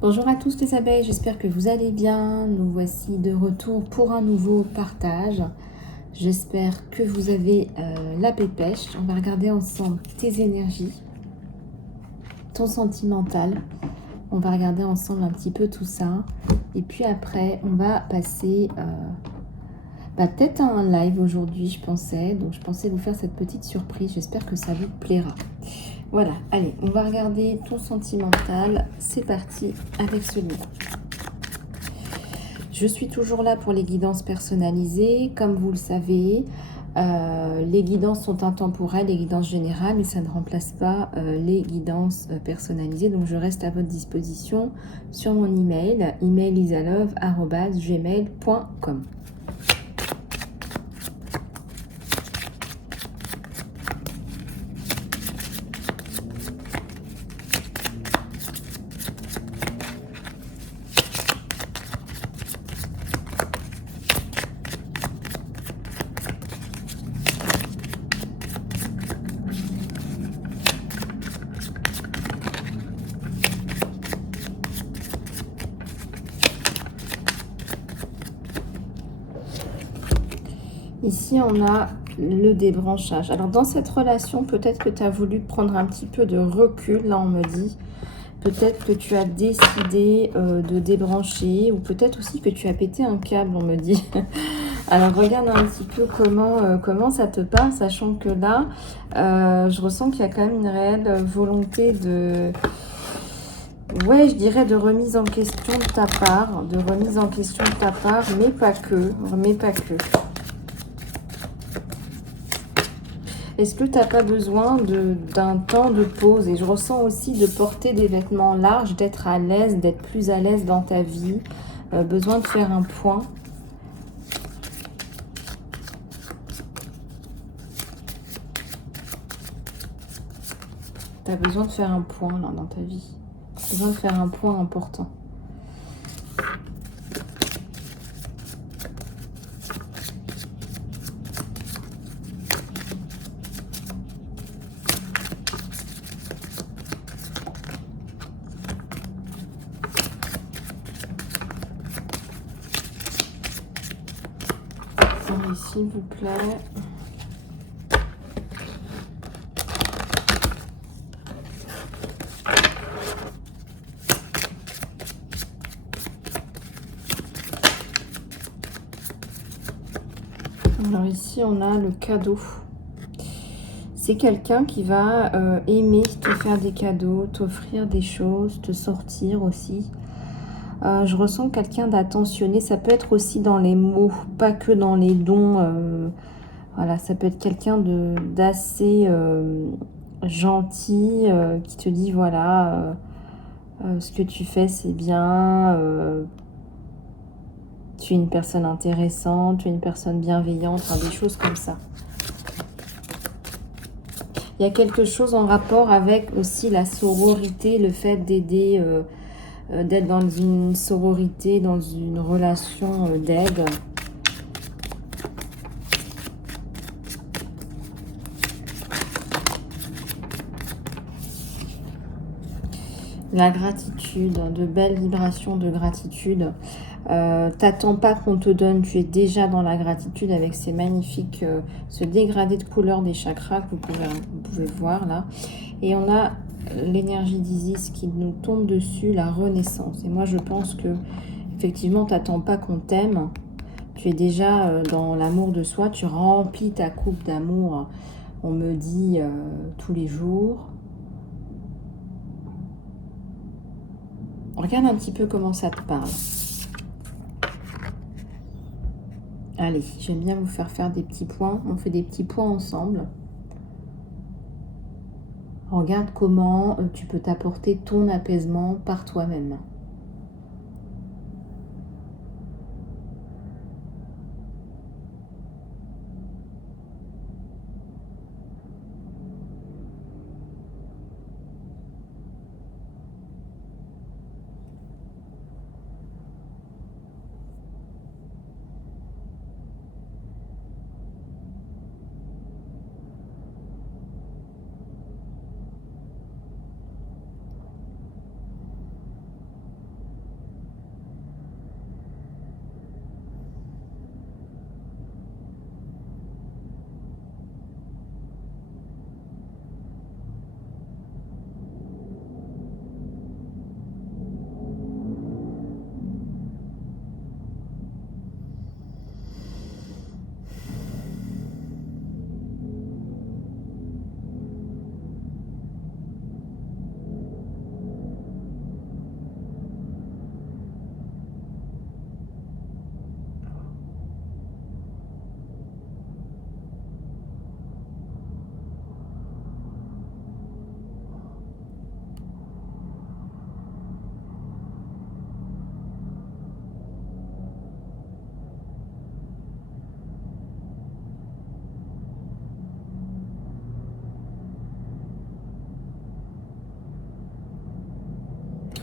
Bonjour à tous les abeilles, j'espère que vous allez bien. Nous voici de retour pour un nouveau partage. J'espère que vous avez la pépèche. On va regarder ensemble tes énergies, ton sentimental. On va regarder ensemble un petit peu tout ça. Et puis après, on va passer peut-être à un live aujourd'hui, je pensais. Donc je pensais vous faire cette petite surprise. J'espère que ça vous plaira. Voilà, allez, on va regarder ton sentimental. C'est parti avec celui-là. Je suis toujours là pour les guidances personnalisées. Comme vous le savez, les guidances sont intemporelles, les guidances générales, mais ça ne remplace pas les guidances personnalisées. Donc, je reste à votre disposition sur mon email, emailisalove@gmail.com. Ici, on a le débranchage. Alors, dans cette relation, peut-être que tu as voulu prendre un petit peu de recul. Là, on me dit, peut-être que tu as décidé de débrancher, ou peut-être aussi que tu as pété un câble, on me dit. Alors, regarde un petit peu comment ça te parle, sachant que là, je ressens qu'il y a quand même une réelle volonté de... Ouais, je dirais de remise en question de ta part, mais pas que, Est-ce que tu n'as pas besoin d'un temps de pause? Et je ressens aussi de porter des vêtements larges, d'être à l'aise, d'être plus à l'aise dans ta vie. Besoin de faire un point. Tu as besoin de faire un point là dans ta vie. Tu as besoin de faire un point important. S'il vous plaît. Alors ici, on a le cadeau. C'est quelqu'un qui va aimer te faire des cadeaux, t'offrir des choses, te sortir aussi. Je ressens quelqu'un d'attentionné. Ça peut être aussi dans les mots, pas que dans les dons. Voilà, ça peut être quelqu'un d'assez gentil qui te dit voilà, ce que tu fais c'est bien. Tu es une personne intéressante, tu es une personne bienveillante, enfin, des choses comme ça. Il y a quelque chose en rapport avec aussi la sororité, le fait d'aider, d'être dans une sororité, dans une relation d'aide. La gratitude, de belles vibrations de gratitude. T'attends pas qu'on te donne, tu es déjà dans la gratitude avec ces magnifiques, ce dégradé de couleur des chakras que vous pouvez voir là. Et on a l'énergie d'Isis qui nous tombe dessus, la renaissance. Et moi je pense que effectivement t'attends pas qu'on t'aime, tu es déjà dans l'amour de soi, tu remplis ta coupe d'amour, on me dit tous les jours. Regarde un petit peu comment ça te parle. Allez, j'aime bien vous faire des petits points. On fait des petits points ensemble. Regarde comment tu peux t'apporter ton apaisement par toi-même.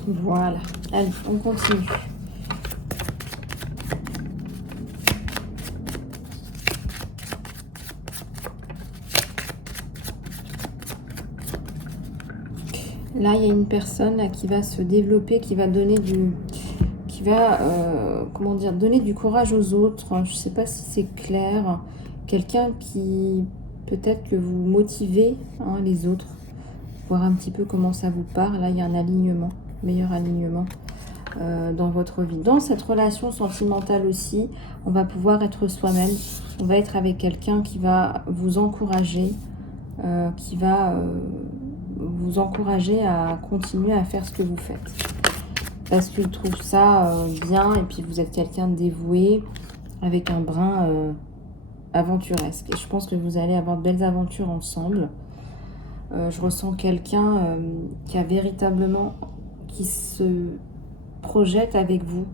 Voilà. Allez, on continue. Là, il y a une personne là, qui va se développer, qui va donner comment dire, donner du courage aux autres. Je ne sais pas si c'est clair. Quelqu'un qui, peut-être que vous motivez hein, les autres. Voir un petit peu comment ça vous part. Là, il y a un alignement, meilleur alignement dans votre vie. Dans cette relation sentimentale aussi, on va pouvoir être soi-même. On va être avec quelqu'un qui va vous encourager, qui va vous encourager à continuer à faire ce que vous faites. Parce qu'il trouve ça bien et puis vous êtes quelqu'un de dévoué avec un brin aventuresque. Et je pense que vous allez avoir de belles aventures ensemble. Je ressens quelqu'un qui a véritablement, qui se projette avec vous,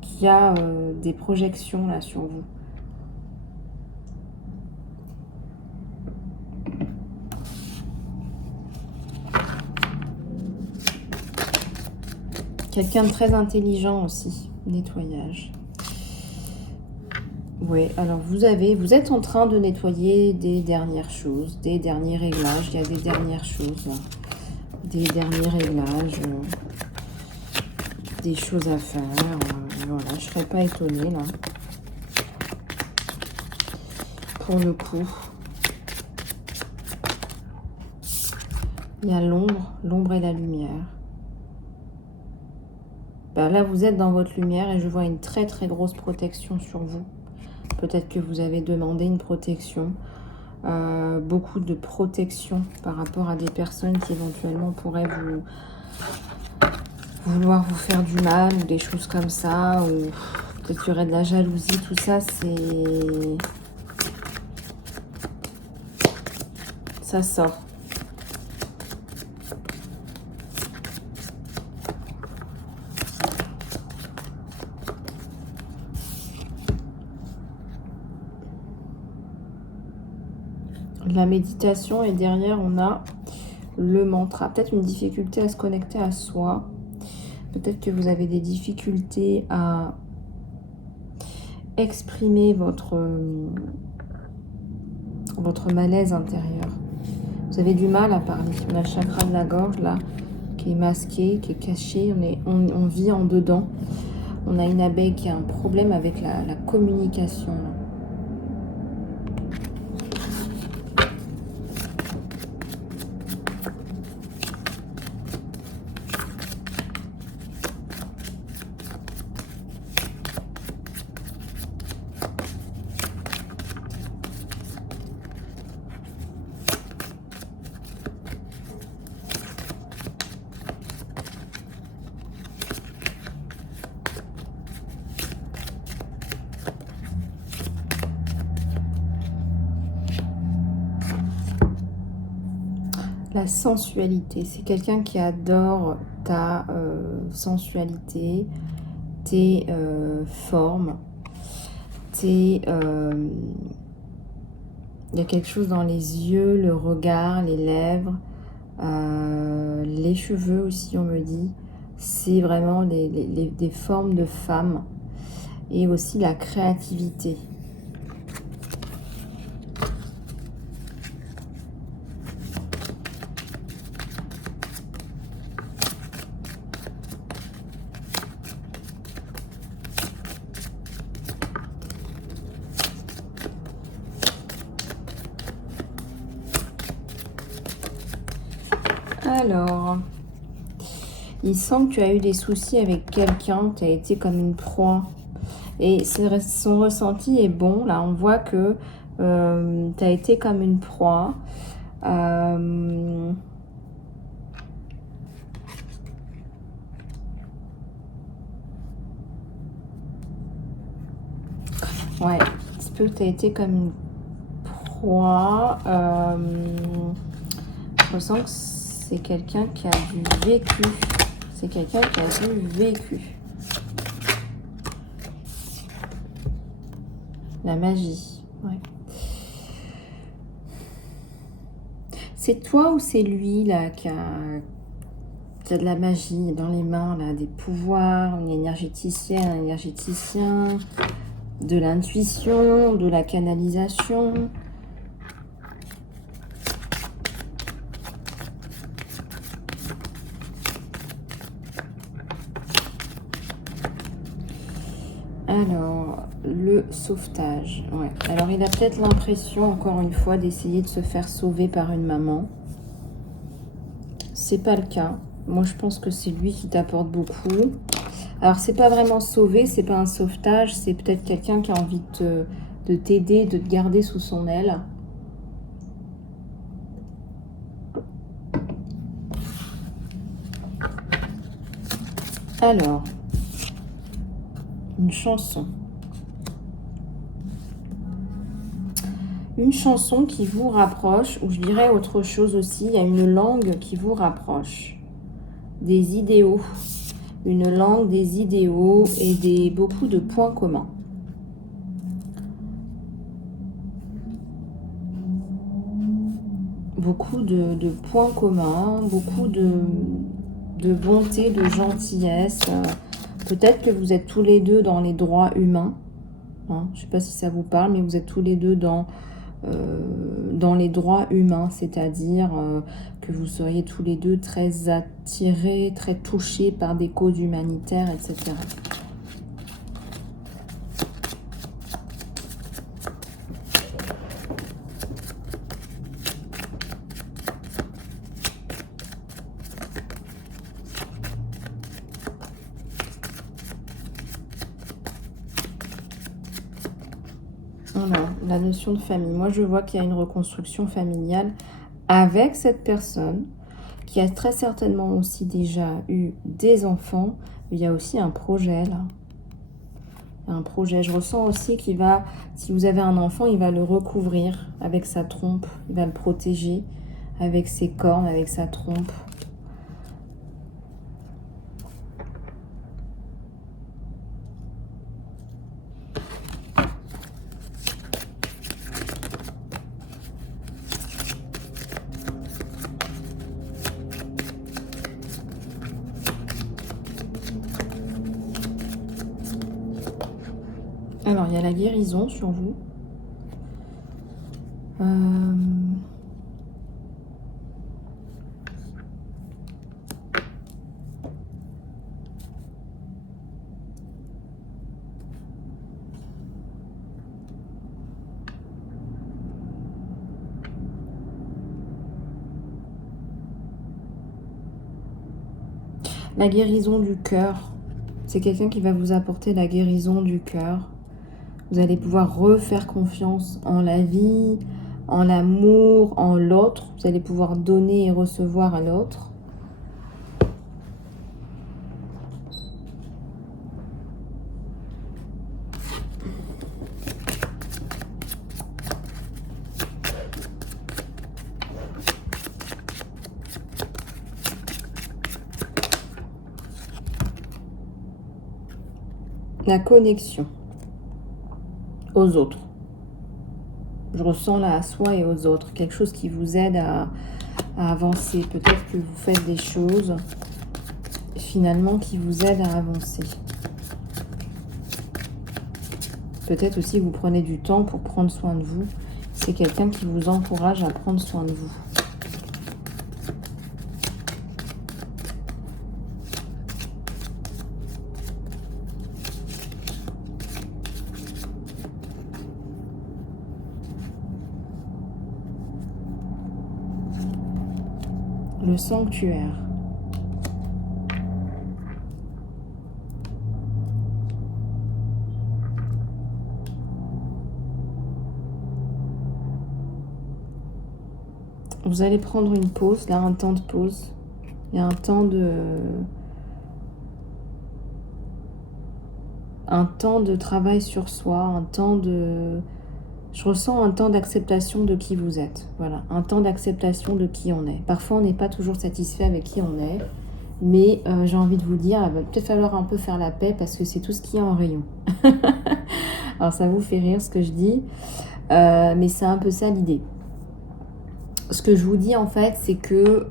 qui a des projections là sur vous. Quelqu'un de très intelligent aussi, nettoyage. Oui, alors vous êtes en train de nettoyer des dernières choses, des derniers réglages. Il y a des dernières choses, là. Des derniers réglages, des choses à faire. Voilà, je ne serais pas étonnée là. Pour le coup, il y a l'ombre et la lumière. Là, vous êtes dans votre lumière et je vois une très très grosse protection sur vous. Peut-être que vous avez demandé une protection, beaucoup de protection par rapport à des personnes qui éventuellement pourraient vouloir vous faire du mal ou des choses comme ça, ou peut-être qu'il y aurait de la jalousie, tout ça, ça sort. La méditation et derrière on a le mantra. Peut-être une difficulté à se connecter à soi. Peut-être que vous avez des difficultés à exprimer votre malaise intérieur. Vous avez du mal à parler. On a le chakra de la gorge là qui est masqué, qui est caché. On vit en dedans. On a une abeille qui a un problème avec la communication là. La sensualité, c'est quelqu'un qui adore ta sensualité, tes formes, il y a quelque chose dans les yeux, le regard, les lèvres, les cheveux aussi, on me dit. C'est vraiment des formes de femmes et aussi la créativité. Alors, il semble que tu as eu des soucis avec quelqu'un, tu as été comme une proie. Et son ressenti est bon. Là, on voit que tu as été comme une proie. Ouais, un petit peu, tu as été comme une proie. Je ressens que c'est quelqu'un qui a du vécu. C'est quelqu'un qui a du vécu. La magie, ouais. C'est toi ou c'est lui là qui tu as de la magie dans les mains, là, des pouvoirs, une énergéticienne, un énergéticien, de l'intuition, de la canalisation. Alors, le sauvetage. Ouais. Alors, il a peut-être l'impression, encore une fois, d'essayer de se faire sauver par une maman. C'est pas le cas. Moi, je pense que c'est lui qui t'apporte beaucoup. Alors, c'est pas vraiment sauver, c'est pas un sauvetage, c'est peut-être quelqu'un qui a envie de t'aider, de te garder sous son aile. Alors, une chanson. Une chanson qui vous rapproche, ou je dirais autre chose aussi, il y a une langue qui vous rapproche. Des idéaux. Une langue, des idéaux et beaucoup de points communs. Beaucoup de points communs, beaucoup de bonté, de gentillesse. Peut-être que vous êtes tous les deux dans les droits humains. Hein, je ne sais pas si ça vous parle, mais vous êtes tous les deux dans les droits humains, c'est-à-dire que vous seriez tous les deux très attirés, très touchés par des causes humanitaires, etc. Voilà, la notion de famille. Moi, je vois qu'il y a une reconstruction familiale avec cette personne qui a très certainement aussi déjà eu des enfants. Il y a aussi un projet là. Un projet. Je ressens aussi qu'il va, si vous avez un enfant, il va le recouvrir avec sa trompe. Il va le protéger avec ses cornes, avec sa trompe. Alors, il y a la guérison sur vous. La guérison du cœur. C'est quelqu'un qui va vous apporter la guérison du cœur. Vous allez pouvoir refaire confiance en la vie, en l'amour, en l'autre. Vous allez pouvoir donner et recevoir à l'autre. La connexion aux autres. Je ressens là à soi et aux autres. Quelque chose qui vous aide à avancer. Peut-être que vous faites des choses finalement qui vous aident à avancer. Peut-être aussi que vous prenez du temps pour prendre soin de vous. C'est quelqu'un qui vous encourage à prendre soin de vous. Le sanctuaire. Vous allez prendre une pause, là, un temps de pause. Il y a un temps de travail sur soi, un temps de... Je ressens un temps d'acceptation de qui vous êtes. Voilà, un temps d'acceptation de qui on est. Parfois, on n'est pas toujours satisfait avec qui on est. Mais j'ai envie de vous dire, il va peut-être falloir un peu faire la paix parce que c'est tout ce qu'il y a en rayon. Alors, ça vous fait rire ce que je dis. Mais c'est un peu ça l'idée. Ce que je vous dis, en fait, c'est que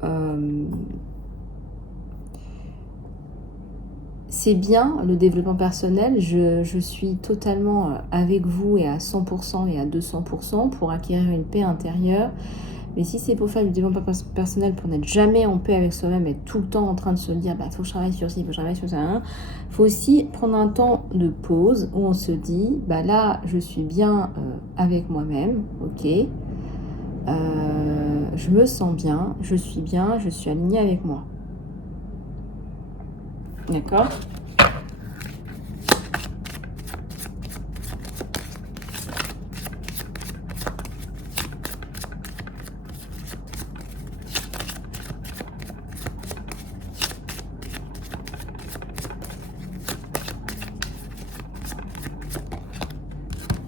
c'est bien le développement personnel. Je suis totalement avec vous et à 100% et à 200% pour acquérir une paix intérieure. Mais si c'est pour faire du développement personnel, pour n'être jamais en paix avec soi-même, être tout le temps en train de se dire, bah, faut que je travaille sur ci, faut que je travaille sur ça, hein, faut aussi prendre un temps de pause où on se dit, bah là, je suis bien avec moi-même, ok, je me sens bien, je suis alignée avec moi. D'accord ?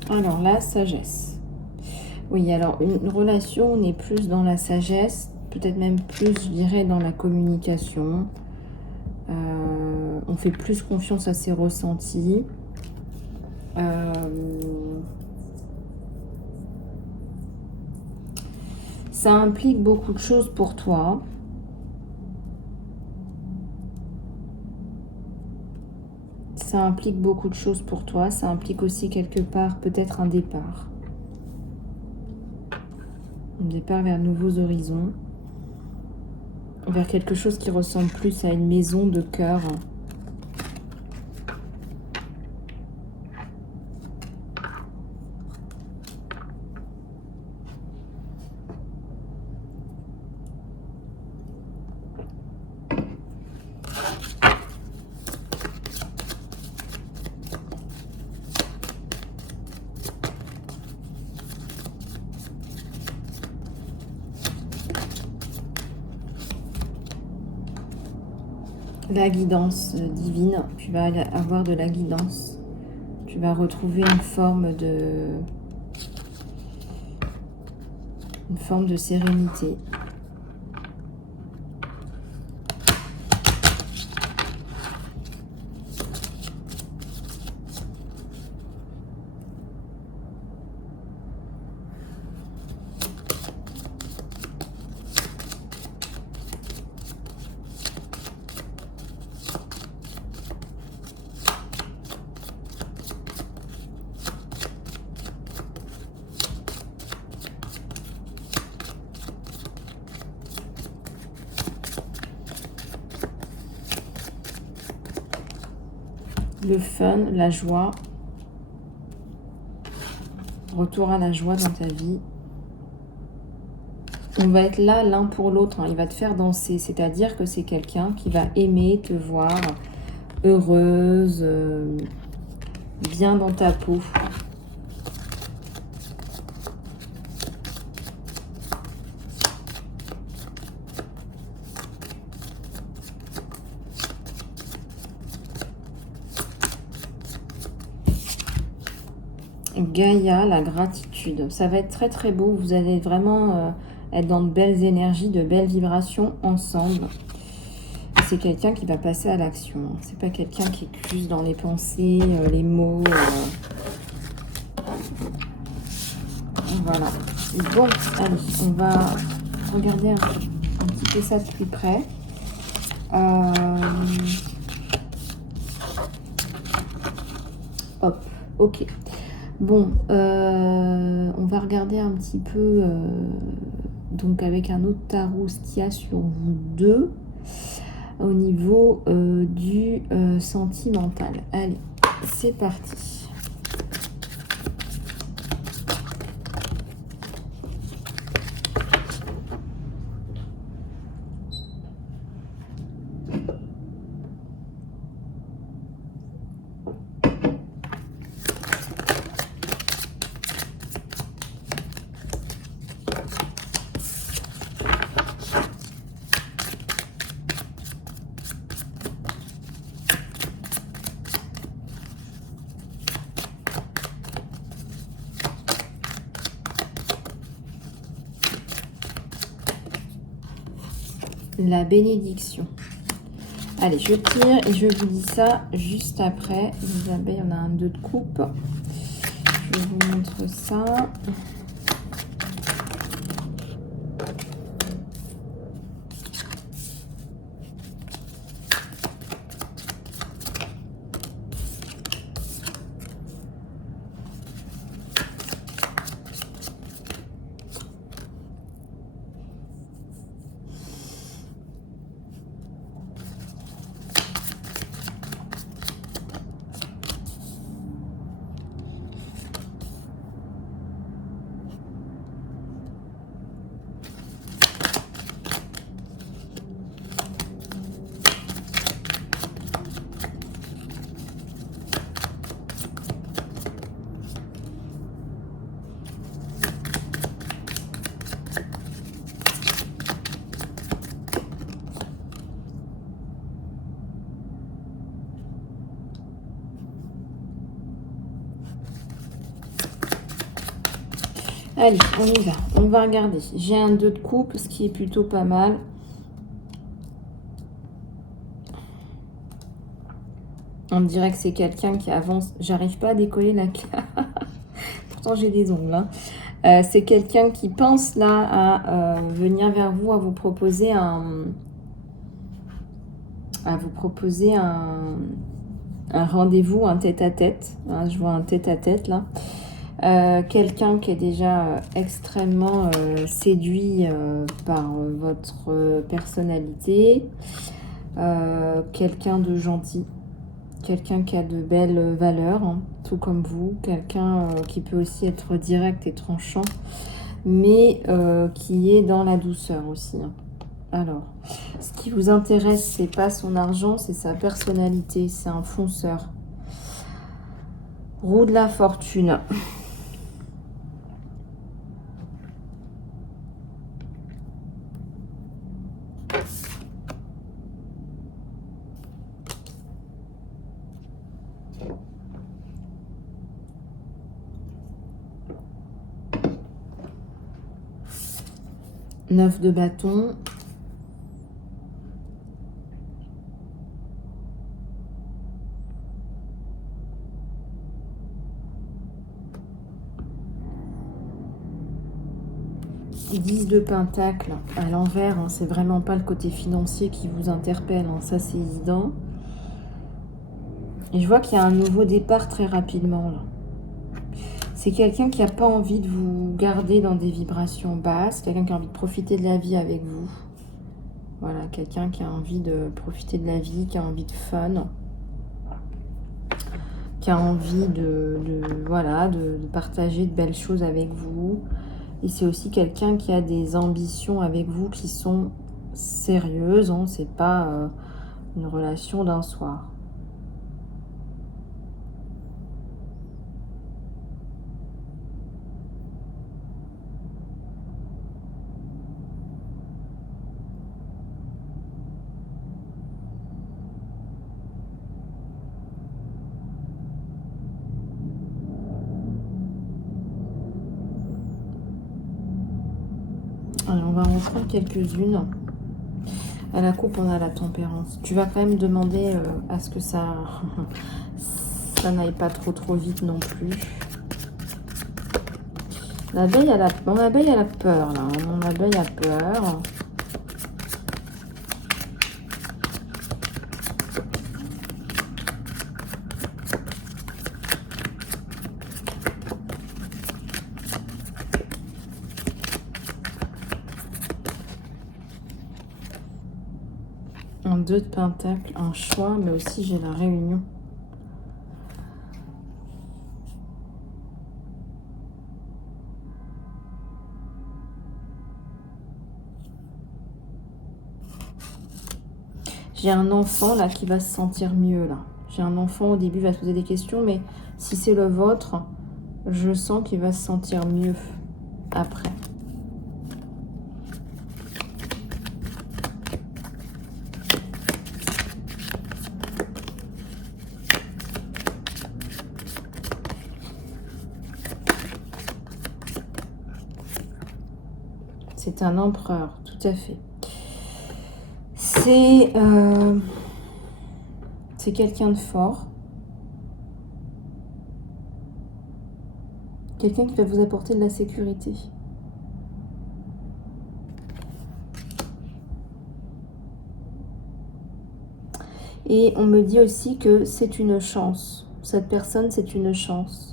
Alors, la sagesse. Oui, alors une relation, on est plus dans la sagesse, peut-être même plus, je dirais, dans la communication. On fait plus confiance à ses ressentis. Ça implique beaucoup de choses pour toi. Ça implique beaucoup de choses pour toi. Ça implique aussi quelque part peut-être un départ. Un départ vers de nouveaux horizons. Vers quelque chose qui ressemble plus à une maison de cœur. La guidance divine, tu vas avoir de la guidance. Tu vas retrouver une forme de sérénité. Le fun, la joie, retour à la joie dans ta vie. On va être là l'un pour l'autre, hein. Il va te faire danser, c'est-à-dire que c'est quelqu'un qui va aimer te voir heureuse, bien dans ta peau. Gaïa, la gratitude. Ça va être très très beau. Vous allez vraiment être dans de belles énergies, de belles vibrations ensemble. C'est quelqu'un qui va passer à l'action. C'est pas quelqu'un qui est juste dans les pensées, les mots. Voilà. Bon, allez, on va regarder un petit peu ça de plus près. Hop, ok. Bon, on va regarder un petit peu, donc avec un autre tarot, ce qu'il y a sur vous deux au niveau du sentimental. Allez, c'est parti. La bénédiction. Allez, je tire et je vous dis ça juste après. Isabelle, on a un 2 de coupe. Je vous montre ça. Allez, on y va. On va regarder. J'ai un 2 de coupe, ce qui est plutôt pas mal. On dirait que c'est quelqu'un qui avance. J'arrive pas à décoller la carte. Pourtant, j'ai des ongles. Hein. C'est quelqu'un qui pense là à venir vers vous, à vous proposer un rendez-vous, un tête-à-tête. Hein, je vois un tête-à-tête là. Quelqu'un qui est déjà extrêmement séduit par votre personnalité. Quelqu'un de gentil. Quelqu'un qui a de belles valeurs, hein, tout comme vous. Quelqu'un qui peut aussi être direct et tranchant, mais qui est dans la douceur aussi. Hein. Alors, ce qui vous intéresse, c'est pas son argent, c'est sa personnalité. C'est un fonceur. Roue de la fortune. Neuf de bâton. Dix de pentacle à l'envers, hein, c'est vraiment pas le côté financier qui vous interpelle, hein, ça c'est évident. Et je vois qu'il y a un nouveau départ très rapidement là. C'est quelqu'un qui n'a pas envie de vous garder dans des vibrations basses, quelqu'un qui a envie de profiter de la vie avec vous. Voilà, quelqu'un qui a envie de profiter de la vie, qui a envie de fun, qui a envie voilà, de partager de belles choses avec vous. Et c'est aussi quelqu'un qui a des ambitions avec vous qui sont sérieuses. Hein, c'est pas une relation d'un soir. Allez, on va en prendre quelques-unes. À la coupe, on a la tempérance. Tu vas quand même demander à ce que ça n'aille pas trop vite non plus. L'abeille, mon abeille, elle a peur, là. Mon abeille a peur. Un 2 de pentacle, un choix, mais aussi j'ai la réunion. J'ai un enfant là qui va se sentir mieux là. J'ai un enfant au début il va se poser des questions, mais si c'est le vôtre, je sens qu'il va se sentir mieux après. C'est un empereur, tout à fait. C'est quelqu'un de fort. Quelqu'un qui va vous apporter de la sécurité. Et on me dit aussi que c'est une chance. Cette personne, c'est une chance.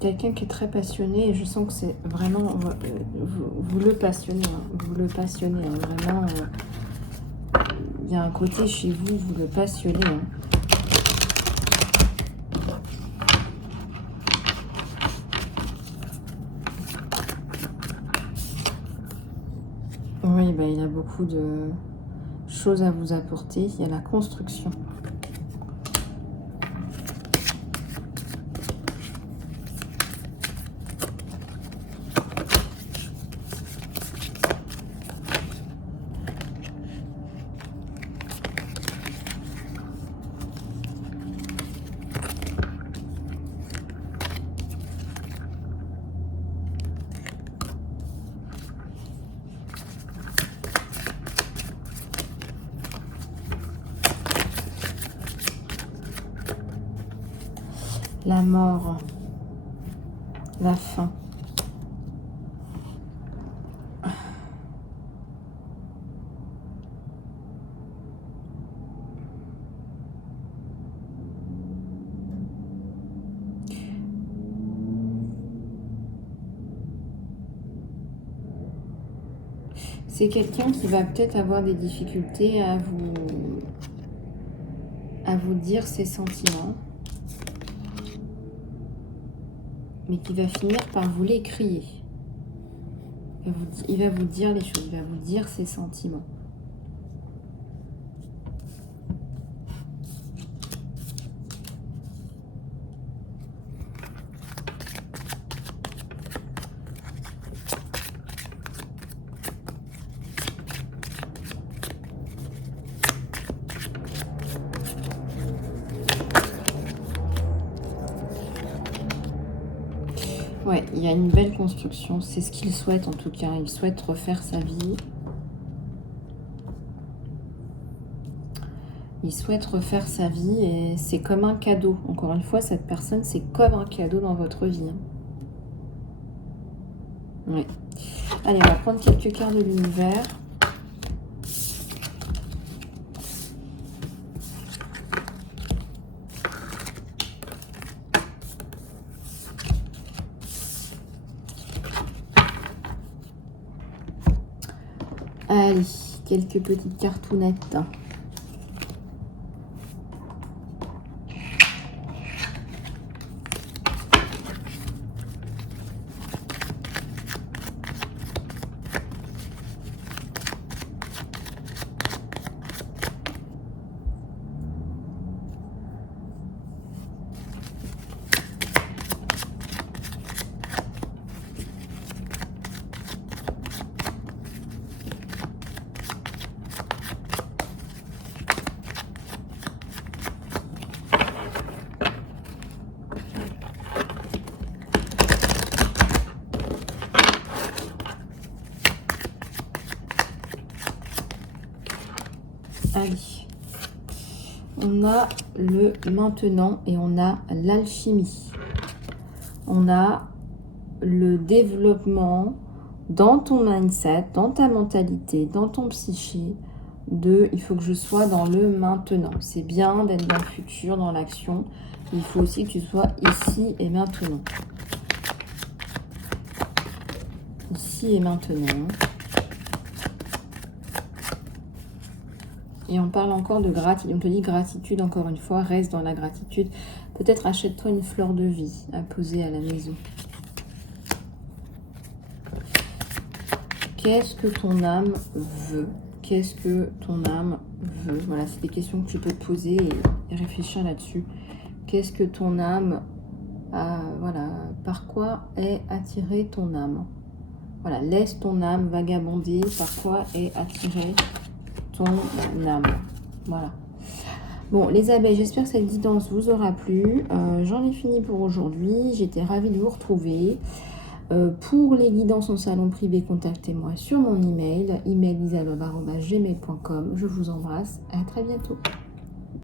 Quelqu'un qui est très passionné et je sens que c'est vraiment vous le passionnez, hein, vous le passionnez, hein, vraiment. Il y a un côté chez vous, vous le passionnez. Hein. Oui, ben, il y a beaucoup de choses à vous apporter. Il y a la construction. la mort, la fin. C'est quelqu'un qui va peut-être avoir des difficultés à vous dire ses sentiments, mais qui va finir par vous les crier. Il va vous dire les choses, il va vous dire ses sentiments. Ouais, il y a une belle construction. C'est ce qu'il souhaite en tout cas. Il souhaite refaire sa vie. Il souhaite refaire sa vie et c'est comme un cadeau. Encore une fois, cette personne, c'est comme un cadeau dans votre vie. Oui. Allez, on va prendre quelques cartes de l'univers. Allez, quelques petites cartounettes. Allez, on a le maintenant et on a l'alchimie. On a le développement dans ton mindset, dans ta mentalité, dans ton psyché, il faut que je sois dans le maintenant. C'est bien d'être dans le futur, dans l'action. Il faut aussi que tu sois ici et maintenant. Ici et maintenant. Et on parle encore de gratitude. On te dit gratitude encore une fois. Reste dans la gratitude. Peut-être achète-toi une fleur de vie à poser à la maison. Qu'est-ce que ton âme veut? Qu'est-ce que ton âme veut? Voilà, c'est des questions que tu peux te poser et réfléchir là-dessus. Qu'est-ce que ton âme a, voilà, par quoi est attirée ton âme? Voilà, laisse ton âme vagabonder. Par quoi est attirée ton âme? Voilà. Bon, les abeilles, j'espère que cette guidance vous aura plu. J'en ai fini pour aujourd'hui. J'étais ravie de vous retrouver. Pour les guidances en salon privé, contactez-moi sur mon email, email.isalove@gmail.com. Je vous embrasse. À très bientôt.